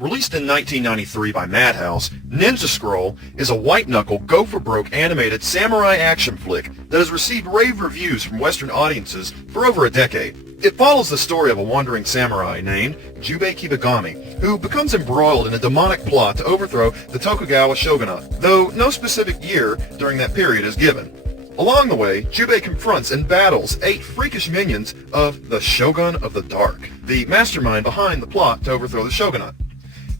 Released in 1993 by Madhouse, Ninja Scroll is a white-knuckle, go-for-broke animated samurai action flick that has received rave reviews from Western audiences for over a decade. It follows the story of a wandering samurai named Jubei Kibagami, who becomes embroiled in a demonic plot to overthrow the Tokugawa shogunate, though no specific year during that period is given. Along the way, Jubei confronts and battles 8 freakish minions of the Shogun of the Dark, the mastermind behind the plot to overthrow the shogunate.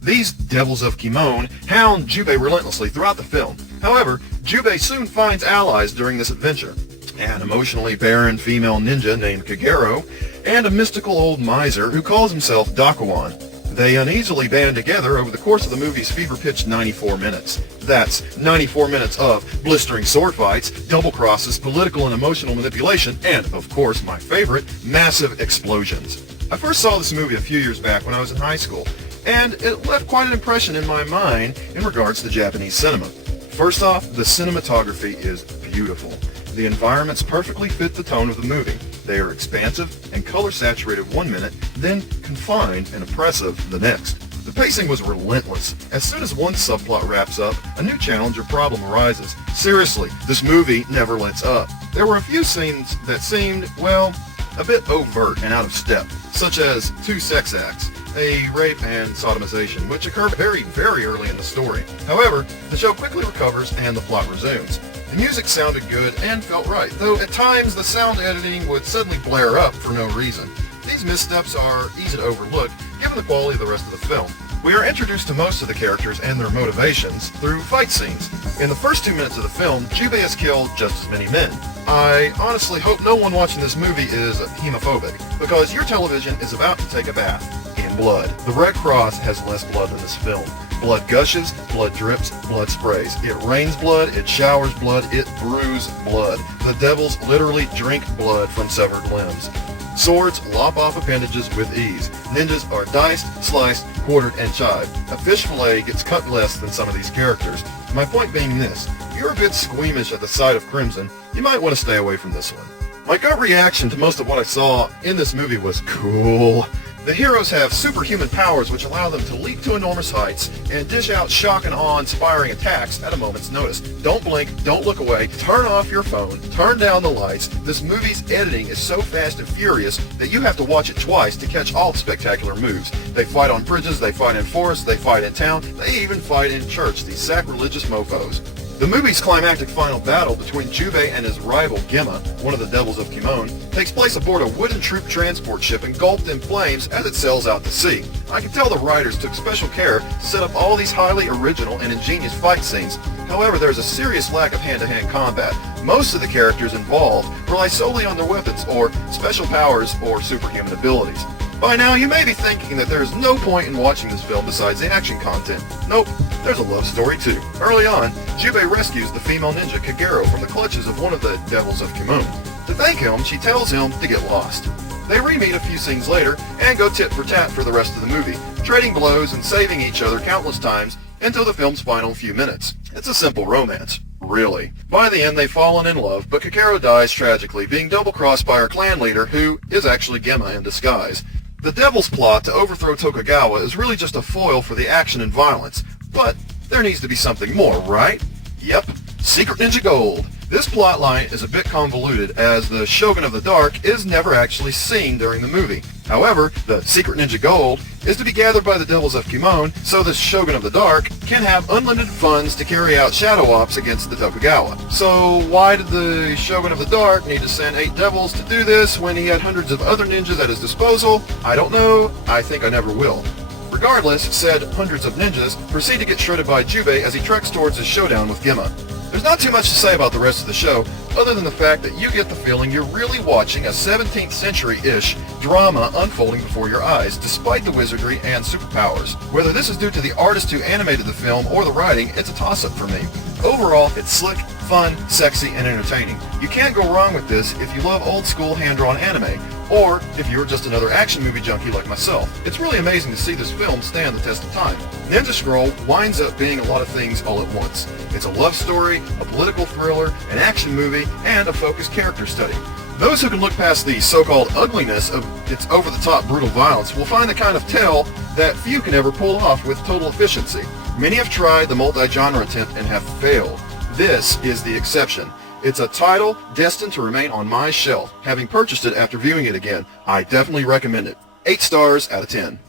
These devils of Kimon hound Jubei relentlessly throughout the film. However, Jubei soon finds allies during this adventure. An emotionally barren female ninja named Kagero, and a mystical old miser who calls himself Dakuan. They uneasily band together over the course of the movie's fever-pitched 94 minutes. That's 94 minutes of blistering sword fights, double crosses, political and emotional manipulation, and, of course, my favorite, massive explosions. I first saw this movie a few years back when I was in high school, and it left quite an impression in my mind in regards to Japanese cinema. First off, the cinematography is beautiful. The environments perfectly fit the tone of the movie. They are expansive and color-saturated one minute, then confined and oppressive the next. The pacing was relentless. As soon as one subplot wraps up, a new challenge or problem arises. Seriously, this movie never lets up. There were a few scenes that seemed, well, a bit overt and out of step, such as 2 sex acts, a rape and sodomization, which occur very, very early in the story. However, the show quickly recovers and the plot resumes. The music sounded good and felt right, though at times the sound editing would suddenly blare up for no reason. These missteps are easy to overlook given the quality of the rest of the film. We are introduced to most of the characters and their motivations through fight scenes. In the first 2 minutes of the film, Jubei has killed just as many men. I honestly hope no one watching this movie is hemophobic, because your television is about to take a bath in blood. The Red Cross has less blood than this film. Blood gushes, blood drips, blood sprays. It rains blood, it showers blood, it brews blood. The devils literally drink blood from severed limbs. Swords lop off appendages with ease. Ninjas are diced, sliced, quartered, and chived. A fish fillet gets cut less than some of these characters. My point being this, if you're a bit squeamish at the sight of crimson, you might want to stay away from this one. My gut reaction to most of what I saw in this movie was cool. The heroes have superhuman powers which allow them to leap to enormous heights and dish out shock and awe-inspiring attacks at a moment's notice. Don't blink, don't look away, turn off your phone, turn down the lights. This movie's editing is so fast and furious that you have to watch it twice to catch all the spectacular moves. They fight on bridges, they fight in forests, they fight in town, they even fight in church, these sacrilegious mofos. The movie's climactic final battle between Jubei and his rival Gemma, one of the devils of Kimon, takes place aboard a wooden troop transport ship engulfed in flames as it sails out to sea. I can tell the writers took special care to set up all these highly original and ingenious fight scenes. However, there's a serious lack of hand-to-hand combat. Most of the characters involved rely solely on their weapons or special powers or superhuman abilities. By now, you may be thinking that there is no point in watching this film besides the action content. Nope, there's a love story too. Early on, Jubei rescues the female ninja Kagero from the clutches of one of the devils of Kimon. To thank him, she tells him to get lost. They re-meet a few scenes later and go tit for tat for the rest of the movie, trading blows and saving each other countless times until the film's final few minutes. It's a simple romance. Really. By the end, they've fallen in love, but Kagero dies tragically, being double-crossed by her clan leader, who is actually Gemma in disguise. The devil's plot to overthrow Tokugawa is really just a foil for the action and violence, but there needs to be something more, right? Yep, Secret Ninja Gold. This plotline is a bit convoluted, as the Shogun of the Dark is never actually seen during the movie. However, the Secret Ninja Gold is to be gathered by the devils of Kimon, so the Shogun of the Dark can have unlimited funds to carry out shadow ops against the Tokugawa. So why did the Shogun of the Dark need to send 8 devils to do this when he had hundreds of other ninjas at his disposal? I don't know. I think I never will. Regardless, said hundreds of ninjas proceed to get shredded by Jubei as he treks towards his showdown with Gemma. There's not too much to say about the rest of the show, other than the fact that you get the feeling you're really watching a 17th century-ish drama unfolding before your eyes, despite the wizardry and superpowers. Whether this is due to the artist who animated the film or the writing, it's a toss-up for me. Overall, it's slick, fun, sexy, and entertaining. You can't go wrong with this if you love old-school hand-drawn anime, or if you're just another action movie junkie like myself. It's really amazing to see this film stand the test of time. Ninja Scroll winds up being a lot of things all at once. It's a love story, a political thriller, an action movie, and a focused character study. Those who can look past the so-called ugliness of its over-the-top brutal violence will find the kind of tale that few can ever pull off with total efficiency. Many have tried the multi-genre attempt and have failed. This is the exception. It's a title destined to remain on my shelf. Having purchased it after viewing it again, I definitely recommend it. 8 stars out of 10.